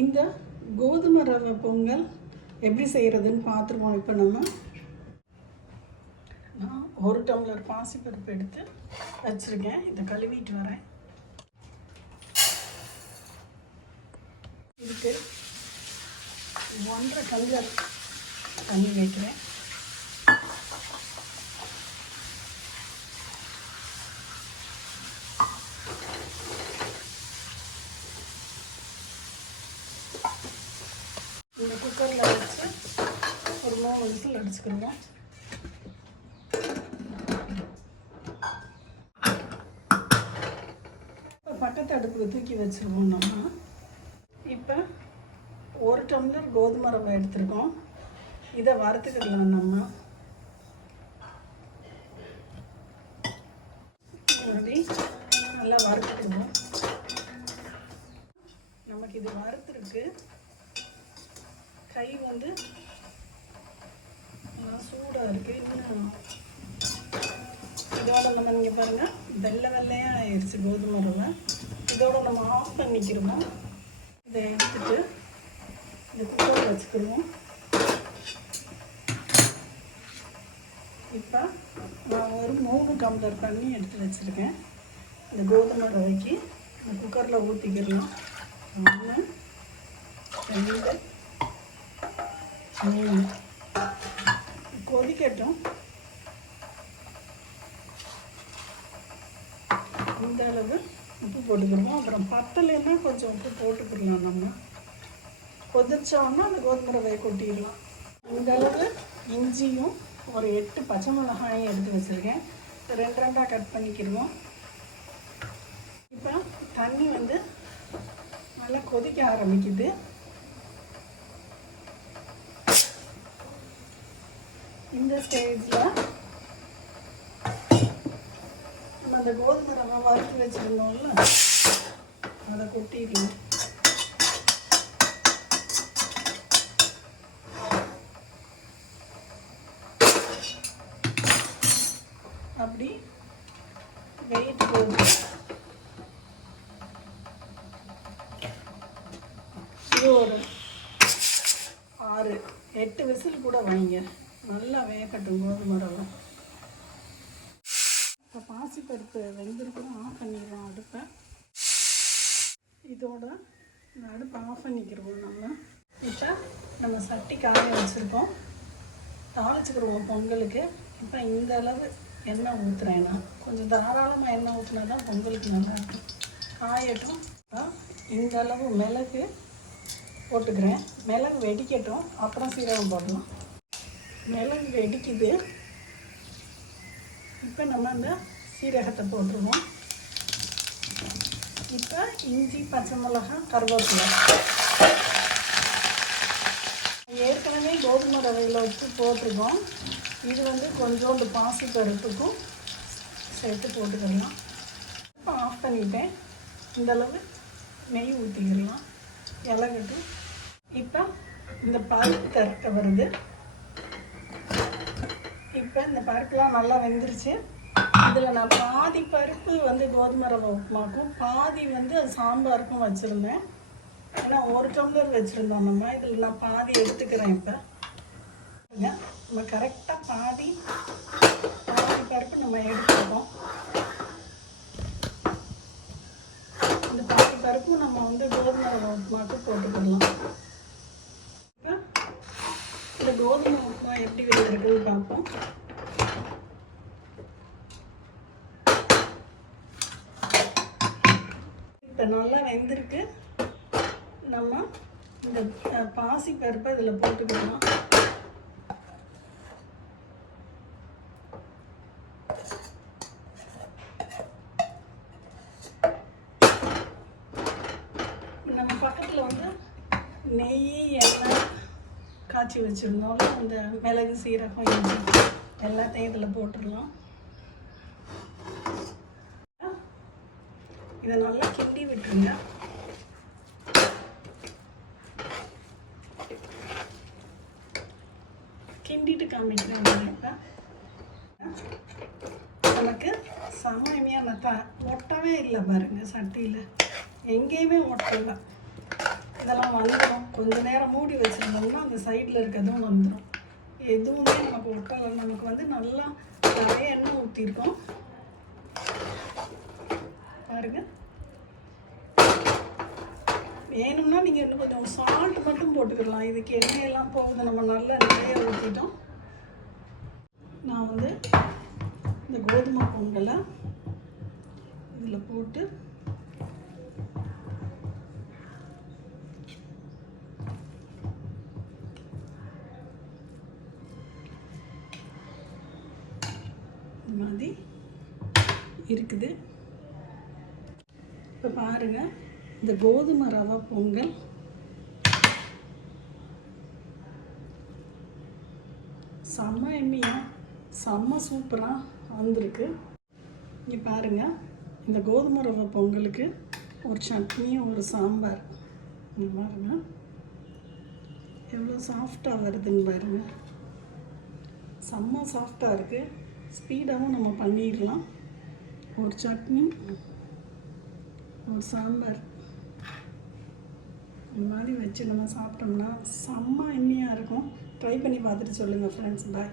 இந்த கோதுமை ரவை பொங்கல் எப்படி செய்கிறதுன்னு பார்த்துருவோம். இப்போ நான் 1 டம்ளர் பாசிப்பருப்பு எடுத்து வச்சுருக்கேன். இதை கழுவிட்டு வரேன். இதுக்கு 1.5 டம்ளர் தண்ணி வைக்கிறேன். இந்த குக்கரில் வச்சு ஒரு 3 விசில் அடிச்சுக்கிறோம். இப்போ பக்கத்து அடுப்புக்கு தூக்கி வச்சுருவோம். நம்ம இப்போ 1 டம்ளர் கோதுமை ரவை எடுத்துருக்கோம். இதை வறுத்துக்கிடலாம். நம்ம மாதிரி நல்லா வறுத்துக்கிடுவோம். நமக்கு இது வறுத்துருக்கு. கை வந்து சூடாக இருக்குது. இன்னும் இதோட நம்ம நீங்கள் பாருங்கள், வெள்ளையாக ஆயிடுச்சு கோதுமை ரவை. இதோட நம்ம ஆஃப் பண்ணிக்கிடுவோம். இதை எடுத்துட்டு இந்த குக்கரில் வச்சுக்கிடுவோம். இப்போ நான் ஒரு 3 டம்ளர் தண்ணி எடுத்து வச்சுருக்கேன். இந்த கோதுமை ரவைக்கு இந்த குக்கரில் ஊற்றிக்கிடலாம். 1 2 3 கொதிக்கட்டும். இந்த அளவு உப்பு போட்டுக்கிடுவோம். அப்புறம் பத்தலைன்னா கொஞ்சம் உப்பு போட்டுக்கிடலாம். நம்ம கொதிச்சோன்னா அந்த கோதுமை ரவையை கொட்டிடலாம். இந்த அளவு இஞ்சியும் ஒரு 8 பச்சை மிளகாயும் எடுத்து வச்சுருக்கேன். 2 கட் பண்ணிக்கிடுவோம். இப்போ தண்ணி வந்து நல்லா கொதிக்க ஆரம்பிக்குது. இந்த ஸ்டேஜில் நம்ம அந்த கோதுமை ரவை வறுத்து வச்சுருந்தோம்ல, அதை கொட்டிடலாம். அப்படி வெயிட் போட்டு இது ஒரு 6-8 விசில் கூட வைங்க. நல்லா வேகட்டும் கோதுமை ரவை. இப்போ பாசிப்பருப்பு வெந்திருக்கிறோம். ஆஃப் பண்ணிடுவோம் அடுப்பை. இதோட இந்த அடுப்பை ஆஃப் பண்ணிக்கிடுவோம். இப்போ நம்ம சட்டி காய வச்சுருக்கோம். தாளிச்சுக்கிடுவோம் பொங்கலுக்கு. இப்போ இந்த அளவு எண்ணெய் ஊற்றுறேன். நான் கொஞ்சம் தாராளமாக எண்ணெய் ஊற்றினா தான் பொங்கலுக்கு நல்லாயிருக்கும். காயட்டும். இந்த அளவு மிளகு போட்டுக்கிறேன். மிளகு வெடிக்கட்டும், அப்புறம் சீரகம் போடலாம். மிளகு வெடிக்குது. இப்போ நம்ம அந்த சீரகத்தை போட்டுருவோம். இப்போ இஞ்சி, பச்சை மிளகாய், கருவேப்பிலை. ஏற்கனவே கோதுமை ரவையில் வச்சு போட்டிருக்கோம். இது வந்து கொஞ்சோண்டு பாசிப்பருப்புக்கும் சேர்த்து போட்டுக்கலாம். இப்போ ஆஃப் பண்ணிவிட்டேன். இந்தளவு நெய் ஊற்றிக்கிடலாம். இலகட்டு. இப்போ இந்த பருப்பு திறக்க வருது. இப்போ இந்த பருப்புலாம் நல்லா வெந்துருச்சு. இதில் நான் பாதி பருப்பு வந்து கோதுமை ரவை உப்புமாக்கும், பாதி வந்து அது சாம்பாருக்கும் வச்சுருந்தேன். ஏன்னா 1 டம்ளர் வச்சுருந்தோம் நம்ம. இதில் நான் பாதி எடுத்துக்கிறேன். இப்போ நம்ம கரெக்டாக பாதி பருப்பு நம்ம எடுத்துருக்கோம். இந்த பாதி பருப்பும் நம்ம வந்து கோதுமை ரவை உப்புமாக்கு போட்டுக்கிடலாம். இப்போ இந்த கோதுமை உப்புமா எப்படி வெந்திருக்குன்னு பார்ப்போம். இப்போ நல்லா வெந்திருக்கு. நம்ம இந்த பாசி பருப்பை இதில் போட்டுக்கலாம். நம்ம பக்கத்தில் வந்து நெய், எண்ணெய் காய்ச்சி வச்சுருந்தோம். அந்த மிளகு, சீரகம், இஞ்சி எல்லாத்தையும் இதில் போட்டுடலாம். இதை நல்லா கிண்டி விட்டுருங்க. கிண்டிட்டு காமிக்கிறேன். இப்போ நமக்கு சமயமையாக ஒட்டவே இல்லை பாருங்கள். சட்டியில் எங்கேயுமே ஒட்டலை. இதெல்லாம் வந்துடும். கொஞ்சம் நேரம் மூடி வச்சுருந்தோம்னா அந்த சைடில் இருக்கிறதும் வந்துடும். எதுவுமே நமக்கு ஒட்டலை. நமக்கு வந்து நல்லா நிறைய எண்ணெய் ஊற்றிருக்கோம் பாருங்கள். வேணும்னா நீங்கள் இன்னும் கொஞ்சம் சால்ட் மட்டும் போட்டுக்கலாம். இதுக்கு எண்ணெயெல்லாம் போகுது, நம்ம நல்லா நிறைய ஊற்றிட்டோம். நான் வந்து இந்த கோதுமை பொங்கலை இதில் போட்டு இந்த மாதிரி இருக்குது. இப்போ பாருங்கள், இந்த கோதுமை ரவை பொங்கல் செம்ம எம்மியாக செம்ம சூப்பராக வந்திருக்கு. இங்கே பாருங்கள், இந்த கோதுமை ரவை பொங்கலுக்கு ஒரு சட்னியும் ஒரு சாம்பார். இங்கே பாருங்கள் எவ்வளோ சாஃப்டாக வருதுன்னு பாருங்கள். செம்ம சாஃப்டாக இருக்குது. ஸ்பீடாகவும் நம்ம பண்ணிடலாம். ஒரு சட்னி ஒரு சாம்பார் இந்த மாதிரி வச்சு நம்ம சாப்பிட்டோம்னா செம்ம எம்மியாக இருக்கும். ட்ரை பண்ணி பார்த்துட்டு சொல்லுங்கள் ஃப்ரெண்ட்ஸ். பாய்.